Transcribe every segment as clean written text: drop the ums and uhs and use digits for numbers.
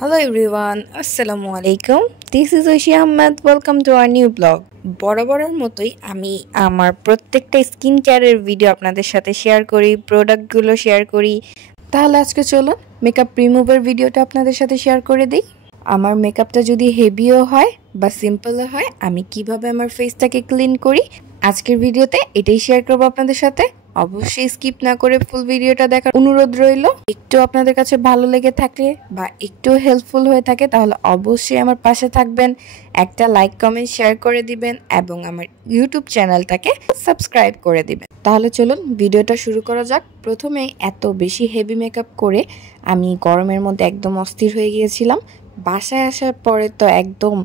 Hello everyone, Assalamu alaikum. This is Oishi Ahmed. Welcome to our new blog. বরাবরের মতোই আমি আমার প্রত্যেকটা স্কিন কেয়ারের ভিডিও আপনাদের সাথে শেয়ার করি, প্রোডাক্টগুলো শেয়ার করি। তাহলে আজকে চলুন মেকআপ রিমুভার ভিডিওটা আপনাদের সাথে শেয়ার করে দিই। আমার মেকআপটা যদি হেভিও হয় বা সিম্পলও হয়, আমি কিভাবে আমার ফেসটাকে ক্লিন করি আজকের ভিডিওতে এটাই শেয়ার করব আপনাদের সাথে। অবশ্যই স্কিপ না করে ফুল ভিডিওটা দেখার অনুরোধ রইল। একটু আপনাদের কাছে ভালো লেগে থাকলে বা একটু হেল্পফুল হয়ে থাকে তাহলে অবশ্যই আমার পাশে থাকবেন, একটা লাইক কমেন্ট শেয়ার করে দিবেন এবং আমার ইউটিউব চ্যানেলটাকে সাবস্ক্রাইব করে দিবেন। তাহলে চলুন ভিডিওটা শুরু করা যাক। প্রথমে এত বেশি হেভি মেকআপ করে আমি গরমের মধ্যে একদম অস্থির হয়ে গিয়েছিলাম। বাসায় আসার পরে তো একদম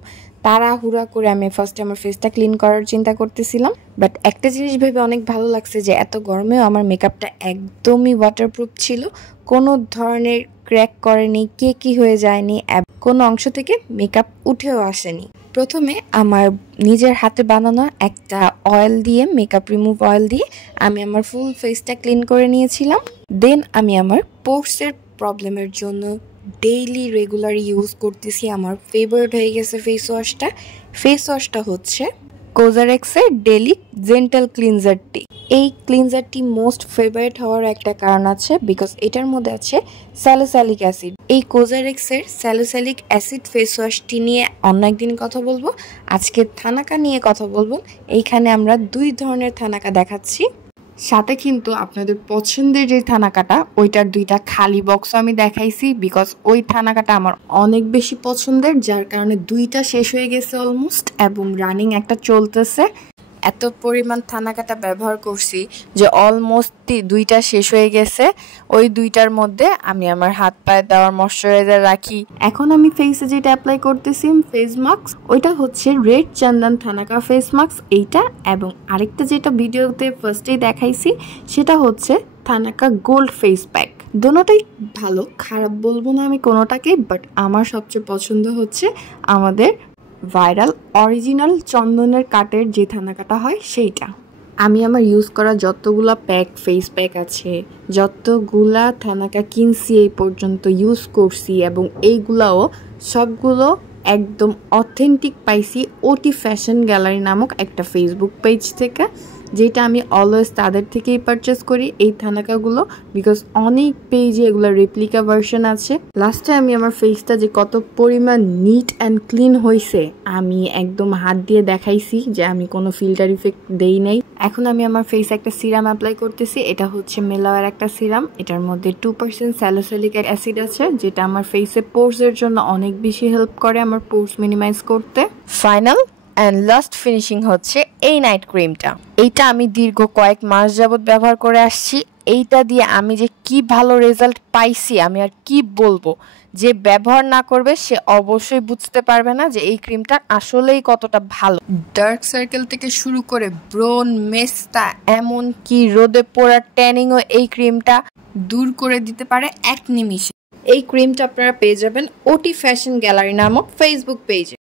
তাড়াহুড়া করে আমি ফার্স্টে আমার ফেসটা ক্লিন করার চিন্তা করতেছিলাম, বাট একটা জিনিস ভেবে অনেক ভালো লাগছে যে এত গরমেও আমার মেকআপটা একদমই ওয়াটারপ্রুফ ছিল, কোনো ধরনের ক্র্যাক করেনি, কেকি হয়ে যায়নি, কোনো অংশ থেকে মেকআপ উঠেও আসেনি। প্রথমে আমার নিজের হাতে বানানো একটা অয়েল দিয়ে, মেকআপ রিমুভ অয়েল দিয়ে আমি আমার ফুল ফেসটা ক্লিন করে নিয়েছিলাম। দেন আমি আমার পোর্সের প্রবলেমের জন্য ডেইলি রেগুলার ইউজ করতেছি, আমার ফেভারিট হয়ে গেছে ফেস ওয়াশটা হচ্ছে কোজারেক্সের ডেলি জেন্টাল ক্লিনজার টি। এই ক্লিনজার টি মোস্ট ফেভারিট হওয়ার একটা কারণ আছে, বিকজ এটার মধ্যে আছে স্যালিসাইলিক অ্যাসিড। এই কোজারেক্সের স্যালিসাইলিক অ্যাসিড ফেস ওয়াশটি নিয়ে অন্য একদিন কথা বলবো, আজকে থানাকা নিয়ে কথা বলবো। এইখানে আমরা দুই ধরনের থানাকা দেখাচ্ছি, সাথে কিন্তু আপনাদের পছন্দের যে থানাকাটা ওইটার দুইটা খালি বক্সও আমি দেখাইছি, বিকজ ওই থানাকাটা আমার অনেক বেশি পছন্দের, যার কারণে দুইটা শেষ হয়ে গেছে অলমোস্ট এবং রানিং একটা চলতেছে। এত পরিমাণ থানাকাটা ব্যবহার করছি যে অলমোস্ট দুইটা শেষ হয়ে গেছে। ওই দুইটার মধ্যে আমি আমার হাত পায়ে দেওয়ার ময়শ্চারাইজার রাখি। এখন আমি ফেসে যেটা অ্যাপ্লাই করতেছি ফেস মাস্ক, ওইটা হচ্ছে রেড চন্দন থানাকা ফেস মাস্ক এইটা, এবং আরেকটা যেটা ভিডিওতে ফার্স্টেই দেখাইছি সেটা হচ্ছে থানাকা গোল্ড ফেস প্যাক। দোনোটাই ভালো, খারাপ বলবো না আমি কোনোটাকেই, বাট আমার সবচেয়ে পছন্দ হচ্ছে আমাদের ভাইরাল অরিজিনাল চন্দনের কাঠের যে থানাকাটা হয় সেইটা। আমি আমার ইউজ করা যতগুলা ফেস প্যাক আছে, যতগুলা থানাকা কিনছি এই পর্যন্ত ইউজ করছি, এবং এইগুলাও সবগুলো একদম অথেন্টিক পাইছি ওটি ফ্যাশন গ্যালারি নামক একটা ফেসবুক পেজ থেকে, যেটা আমি অলওয়েজ তাদের থেকেই পারচেস করি এই থানাকাগুলো, বিকজ অনেক পেজে এগুলো রেপ্লিকা ভার্সন আছে। লাস্টে আমি আমার ফেসটা যে কত পরিমাণ নিট অ্যান্ড ক্লিন হয়েছে আমি একদম হাত দিয়ে দেখাইছি যে আমি কোনো ফিল্টার ইফেক্ট দেই নাই। এখন আমি আমার ফেসে একটা সিরাম অ্যাপ্লাই করতেছি, এটা হচ্ছে মেলাওয়ার একটা সিরাম। এটার মধ্যে 2% স্যালিসাইলিক অ্যাসিড আছে, যেটা আমার ফেসে পোর্সের জন্য অনেক বেশি হেল্প করে আমার পোর্স মিনিমাইজ করতে। ফাইনাল অ্যান্ড লাস্ট ফিনিশিং হচ্ছে এই নাইট ক্রিমটা। এইটা আমি দীর্ঘ কয়েক মাস যাবত ব্যবহার করে আসছি। এইটা দিয়ে আমি যে কি ভালো রেজাল্ট পাইছি আমি আর কি বলবো, যে ব্যবহার না করবে সে অবশ্যই বুঝতে পারবে না যে এই ক্রিমটা আসলেই কতটা ভালো। ডার্ক সার্কেল থেকে শুরু করে ব্রন, মেস্তা, এমন কি রোদে পোড়া ট্যানিংও এই ক্রিমটা দূর করে দিতে পারে এক নিমিষে। এই ক্রিমটা আপনারা পেয়ে যাবেন ওটি ফ্যাশন গ্যালারি নামক ফেসবুক পেজে।